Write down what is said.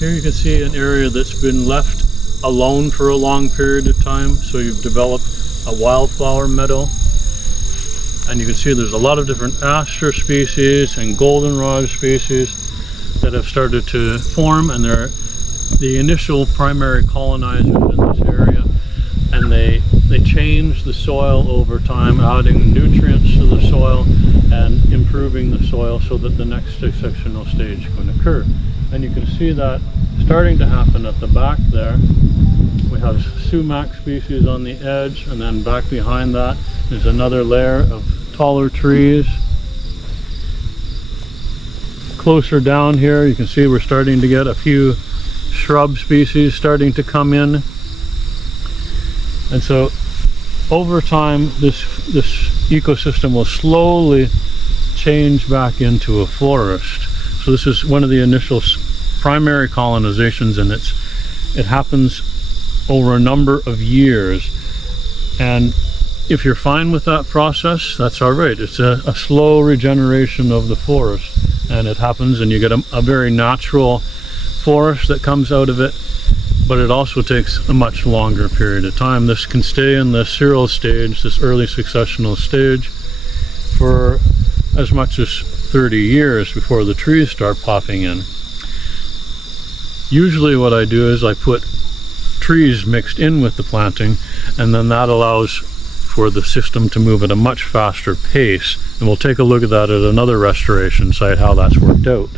Here you can see an area that's been left alone for a long period of time. So you've developed a wildflower meadow. And you can see there's a lot of different aster species and goldenrod species that have started to form, and they're the initial primary colonizers in this area. And they change the soil over time, adding nutrients to the soil and improving the soil so that the next successional stage can occur. And you can see that starting to happen at the back there. We have sumac species on the edge, and then back behind that there's another layer of taller trees. Closer down here you can see we're starting to get a few shrub species starting to come in. And so over time this ecosystem will slowly change back into a forest. So this is one of the initial primary colonizations, and it happens over a number of years. And if you're fine with that process, that's all right. It's a slow regeneration of the forest, and it happens, and you get a very natural forest that comes out of it. But it also takes a much longer period of time. This can stay in the cereal stage, this early successional stage, for as much as 30 years before the trees start popping in. Usually what I do is I put trees mixed in with the planting, and then that allows for the system to move at a much faster pace. And we'll take a look at that at another restoration site, how that's worked out.